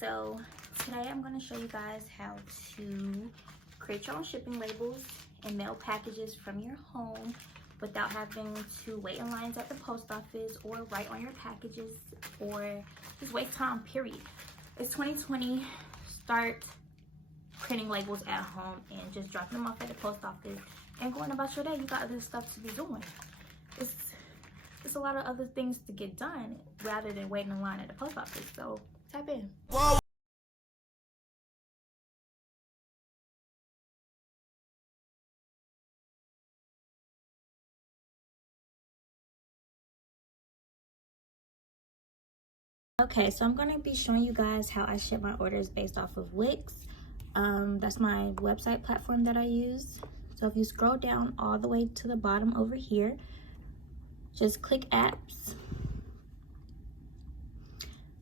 So today I'm going to show you guys how to create your own shipping labels and mail packages from your home without having to wait in lines at the post office or write on your packages or just waste time, period. It's 2020. Start printing labels at home and just dropping them off at the post office and going about your day. You got other stuff to be doing. It's a lot of other things to get done rather than waiting in line at the post office. So tap in. Whoa. Okay, so I'm going to be showing you guys how I ship my orders based off of WIX. That's my website platform that I use. So if you scroll down all the way to the bottom over here, just click apps.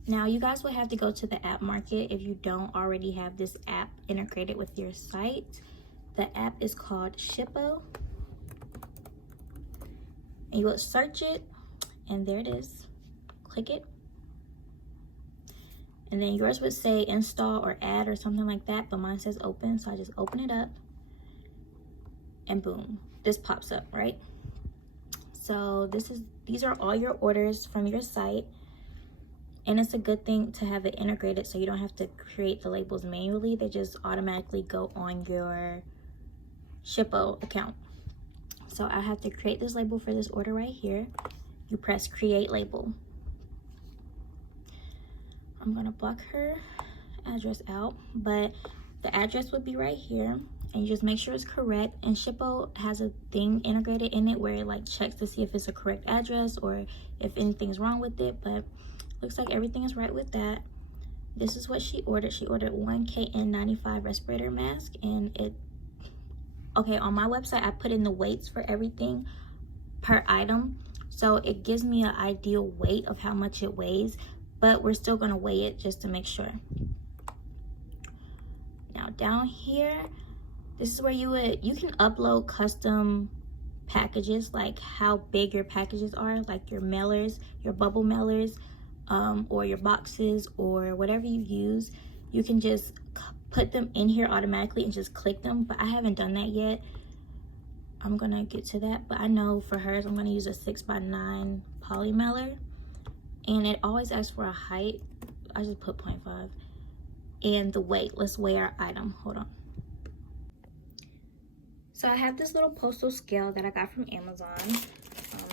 Now you guys will have to go to the app market if you don't already have this app integrated with your site. The app is called Shippo. And you will search it, and there it is. Click it. And then yours would say install or add or something like that, but mine says open, so I just open it up and boom, this pops up, right? So these are all your orders from your site, and it's a good thing to have it integrated so you don't have to create the labels manually. They just automatically go on your Shippo account. So I have to create this label for this order right here. You press create label. I'm gonna block her address out, but the address would be right here, and you just make sure it's correct. And Shippo has a thing integrated in it where it like checks to see if it's a correct address or if anything's wrong with it, but looks like everything is right with that. This is what she ordered. She ordered one KN95 respirator mask, and on my website I put in the weights for everything per item, so it gives me an ideal weight of how much it weighs, but we're still gonna weigh it just to make sure. Now down here, this is where you can upload custom packages, like how big your packages are, like your mailers, your bubble mailers, or your boxes or whatever you use. You can just put them in here automatically and just click them, but I haven't done that yet. I'm gonna get to that, but I know for hers I'm gonna use a 6x9 poly mailer. And it always asks for a height. I just put 0.5. And the weight, let's weigh our item, hold on. So I have this little postal scale that I got from Amazon.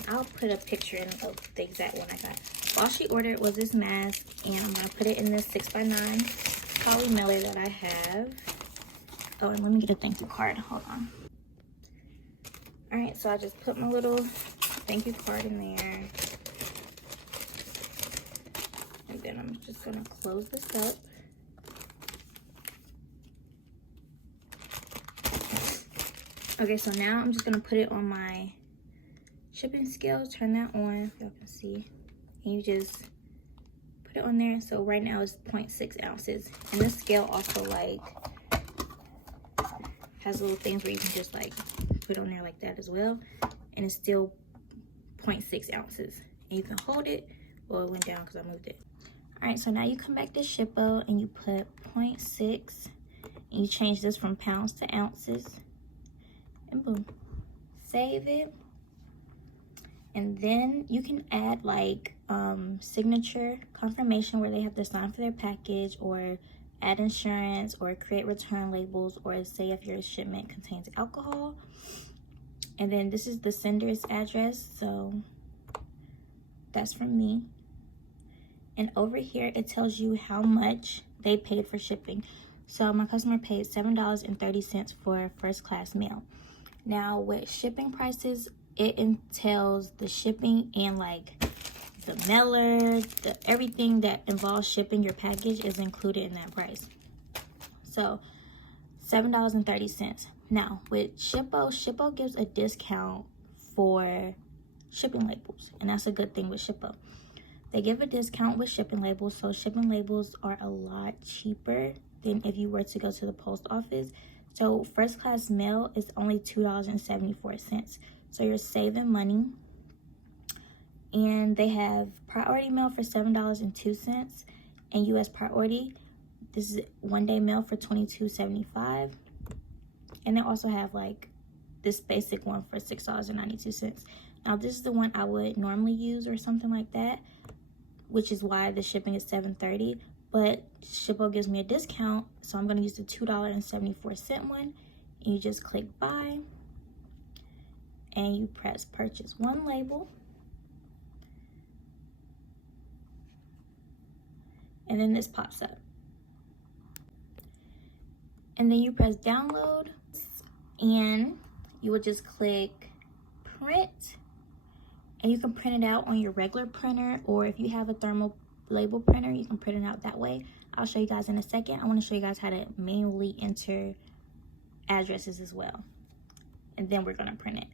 I'll put a picture in of the exact one I got. All she ordered was this mask, and I'm gonna put it in this 6x9 poly mailer that I have. Oh, and let me get a thank you card, hold on. All right, so I just put my little thank you card in there. And then I'm just gonna close this up. Okay, so now I'm just gonna put it on my shipping scale, turn that on, y'all can see. And you just put it on there. So right now it's 0.6 ounces. And this scale also like has little things where you can just like put on there like that as well. And it's still 0.6 ounces. And you can hold it. Well, it went down because I moved it. All right, so now you come back to Shippo and you put 0.6 and you change this from pounds to ounces, and boom, save it. And then you can add like signature confirmation where they have to sign for their package, or add insurance, or create return labels, or say if your shipment contains alcohol. And then this is the sender's address, so that's from me. And over here, it tells you how much they paid for shipping. So my customer paid $7.30 for first class mail. Now with shipping prices, it entails the shipping and like the mailer, everything that involves shipping your package is included in that price. So $7.30. Now with Shippo gives a discount for shipping labels, and that's a good thing with Shippo. They give a discount with shipping labels, so shipping labels are a lot cheaper than if you were to go to the post office. So first class mail is only $2.74. So you're saving money. And they have priority mail for $7.02 and US priority This is 1-day mail for $22.75. And they also have like this basic one for $6.92. Now this is the one I would normally use or something like that, which is why the shipping is $7.30. But Shippo gives me a discount, so I'm gonna use the $2.74 one. And you just click buy, and you press purchase one label. And then this pops up. And then you press download, and you will just click print. And you can print it out on your regular printer, or if you have a thermal label printer, you can print it out that way. I'll show you guys in a second. I want to show you guys how to manually enter addresses as well. And then we're going to print it.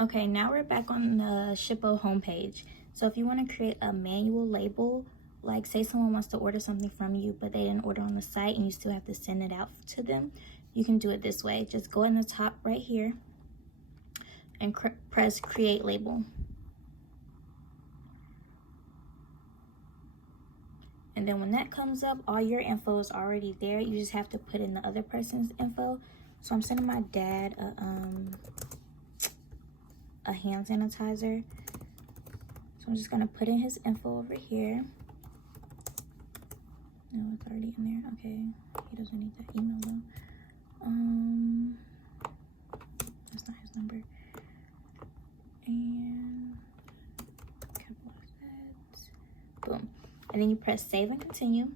Okay, now we're back on the Shippo homepage. So if you want to create a manual label, like say someone wants to order something from you, but they didn't order on the site and you still have to send it out to them, you can do it this way. Just go in the top right here and press create label. And then when that comes up, all your info is already there. You just have to put in the other person's info. So I'm sending my dad a hand sanitizer. So I'm just gonna put in his info over here. No, it's already in there. Okay, he doesn't need that email though. That's not his number. And capitalize that. Boom. And then you press save and continue.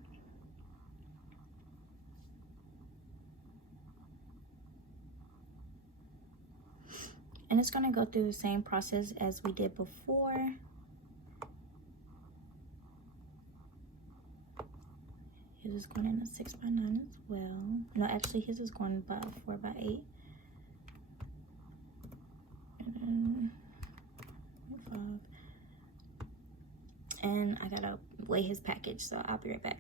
And it's gonna go through the same process as we did before. His is going in a 6x9 as well. No, actually his is going by 4x8. And 5. And I gotta weigh his package, so I'll be right back.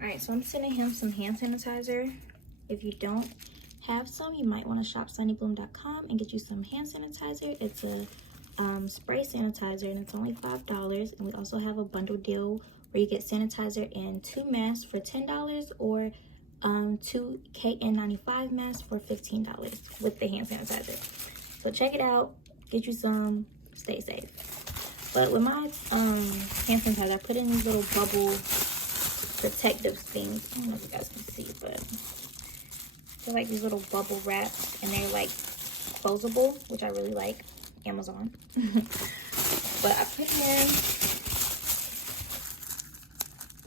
Alright, so I'm sending him some hand sanitizer. If you don't have some, you might want to shop sunnybloom.com and get you some hand sanitizer. It's a spray sanitizer, and it's only $5. And we also have a bundle deal where you get sanitizer and 2 masks for $10, or 2 KN95 masks for $15 with the hand sanitizer. So check it out, get you some, stay safe. But with my hand sanitizer, I put in these little bubble protective things. I don't know if you guys can see, but they're like these little bubble wraps, and they're like closable, which I really like. Amazon. But I put in,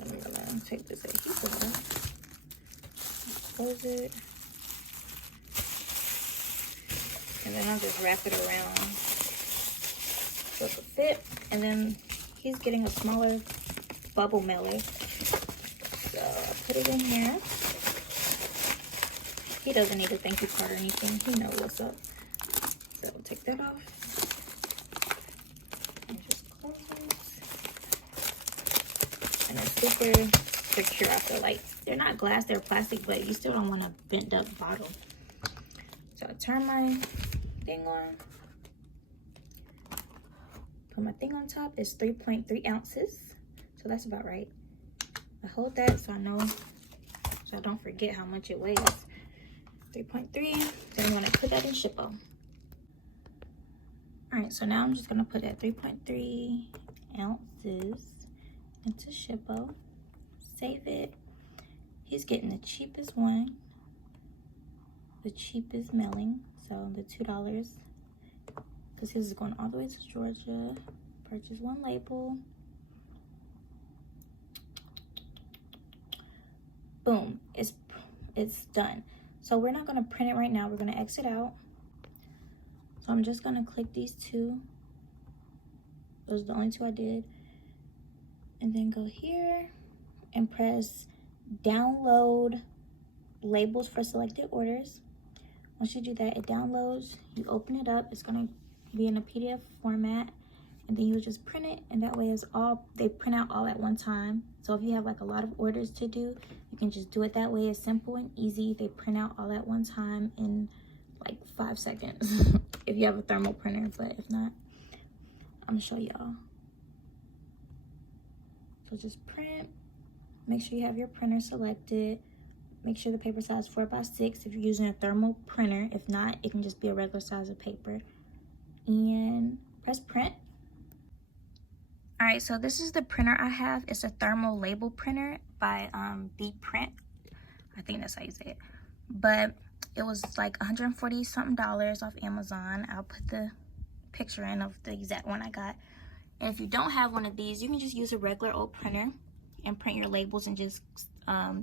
I'm gonna take this adhesive off, close it, and then I'll just wrap it around so it will fit. And then he's getting a smaller bubble mailer, so I put it in here. He doesn't need a thank you card or anything. He knows what's up. So take that off. And just close it. And they're super secure, I feel like. They're not glass, they're plastic, but you still don't want a bent up bottle. So I turn my thing on. Put my thing on top. It's 3.3 ounces. So that's about right. I hold that so I know, so I don't forget how much it weighs. 3.3. Then I'm gonna put that in Shippo. Alright, so now I'm just gonna put that 3.3 ounces into Shippo. Save it. He's getting the cheapest one, the cheapest mailing, so the $2, because his is going all the way to Georgia. Purchase one label. Boom, it's done. So we're not gonna print it right now, we're gonna exit out. So I'm just gonna click these two. Those are the only two I did. And then go here and press download labels for selected orders. Once you do that, it downloads, you open it up, it's gonna be in a PDF format, and then you just print it, and that way it's all, they print out all at one time. So if you have like a lot of orders to do, you can just do it that way. It's simple and easy. They print out all at one time in like 5 seconds if you have a thermal printer, but if not, I'm gonna show y'all. So just print. Make sure you have your printer selected. Make sure the paper size is 4x6 if you're using a thermal printer. If not, it can just be a regular size of paper. And press print. All right, so this is the printer I have. It's a thermal label printer by B Print. I think that's how you say it. But it was like $140 something off Amazon. I'll put the picture in of the exact one I got. And if you don't have one of these, you can just use a regular old printer and print your labels and just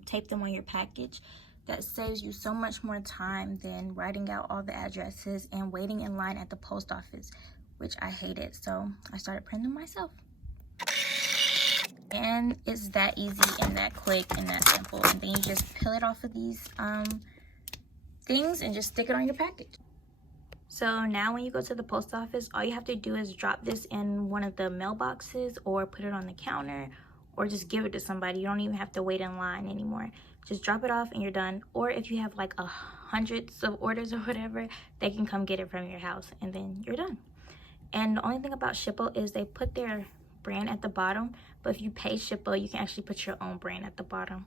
tape them on your package. That saves you so much more time than writing out all the addresses and waiting in line at the post office, which I hated. So I started printing myself. And it's that easy and that quick and that simple. And then you just peel it off of these things and just stick it on your package. So now when you go to the post office, all you have to do is drop this in one of the mailboxes or put it on the counter or just give it to somebody. You don't even have to wait in line anymore. Just drop it off and you're done. Or if you have like hundreds of orders or whatever, they can come get it from your house and then you're done. And the only thing about Shippo is they put their brand at the bottom, but if you pay Shippo, you can actually put your own brand at the bottom.